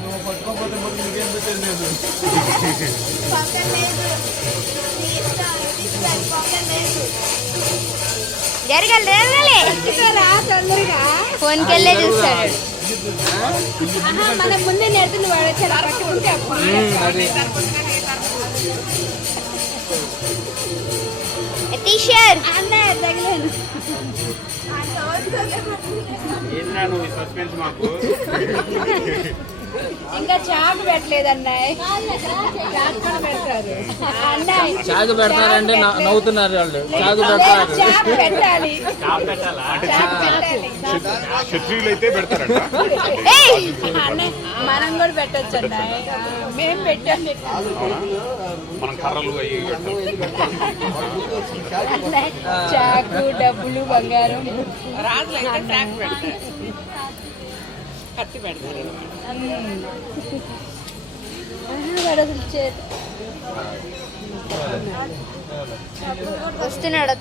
నువ్వు పట్టుకోకపోతే మొత్తం నీకేం పెట్టేది లేదు. తొందరగా ఫోన్కి వెళ్ళే చూస్తాడు. మన ముందే నేర్చుకుని వాడొచ్చారు పట్టుకుంటే టీషర్ట్ అన్నా తగిలేను. ఇంకా చాకు పెట్టలేదన్నాయ్. చాకు పెడతారంటే నవ్వుతున్నారు వాళ్ళు. చాకు పెడతారు, చాకు పెట్టాలి. మనం కూడా పెట్టచ్చు అన్నాయ్. మేము పెట్టండి. చాకు, డబ్బులు, బంగారం ఖర్చు పెడతారు. వస్తున్నాడు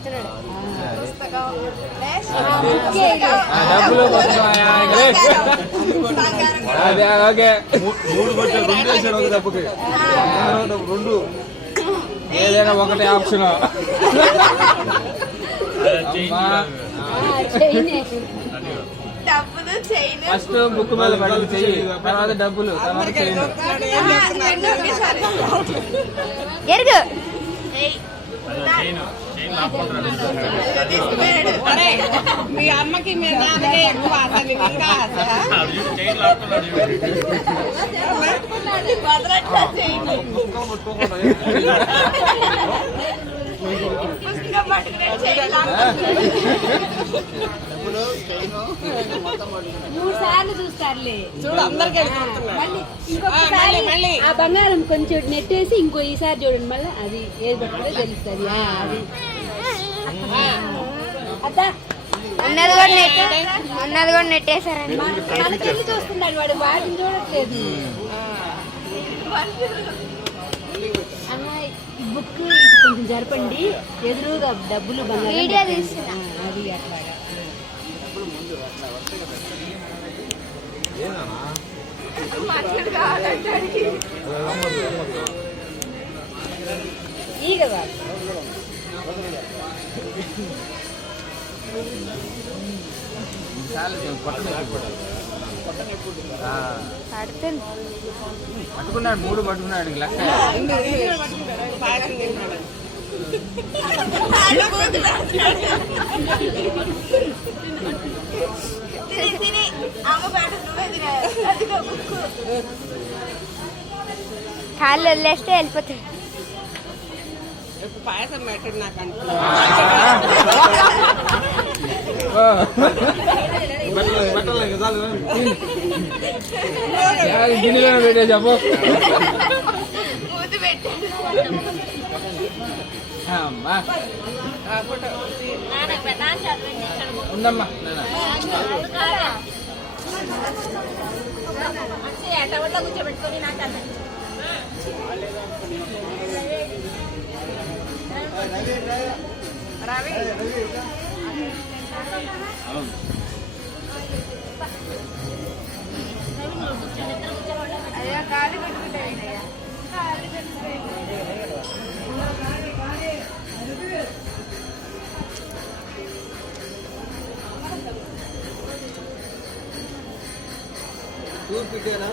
రెండు ఏదైనా ఒకటే ఆప్షన్. ఫస్ట్ బుక్ మీద పడదు చెయ్యి, తర్వాత డబ్బులు, తర్వాత చైన్. మీ అమ్మకి మీ నాన్నకే ఎక్కువ అసలు ఇంకా మూడు సార్లు చూస్తారులే. చూడు అందరికీ మళ్ళీ ఆ బంగారం కొంచెం నెట్టేసి ఇంకో ఈసారి చూడండి. మళ్ళీ అది ఏది పట్టుకుంటే తెలుస్తుంది. అది అన్నది కూడా నెట్టేశారండి. మనకెళ్ళి చూస్తున్నాడు వాడు, వాటిని చూడట్లేదు. బుక్ కొంచెం జరపండి, ఎదురుగా డబ్బులు వీడియో తీస్తున్నా. అది అట్లాగా ఈ కదా పట్టుకున్నాడు, మూడు పట్టుకున్నాడు. లెక్క కాళ్ళు వదిలేస్తే వెళ్ళిపోతాయి. పాయసం పెట్టండి నాకు గిన్నెలో పెట్టే చెప్పు. ఉందమ్మా కూర్చోబెట్టుకొని నాకు రవి అయ్యా కాలు పెట్టుకుంటాయ్యా తూర్పుకేనా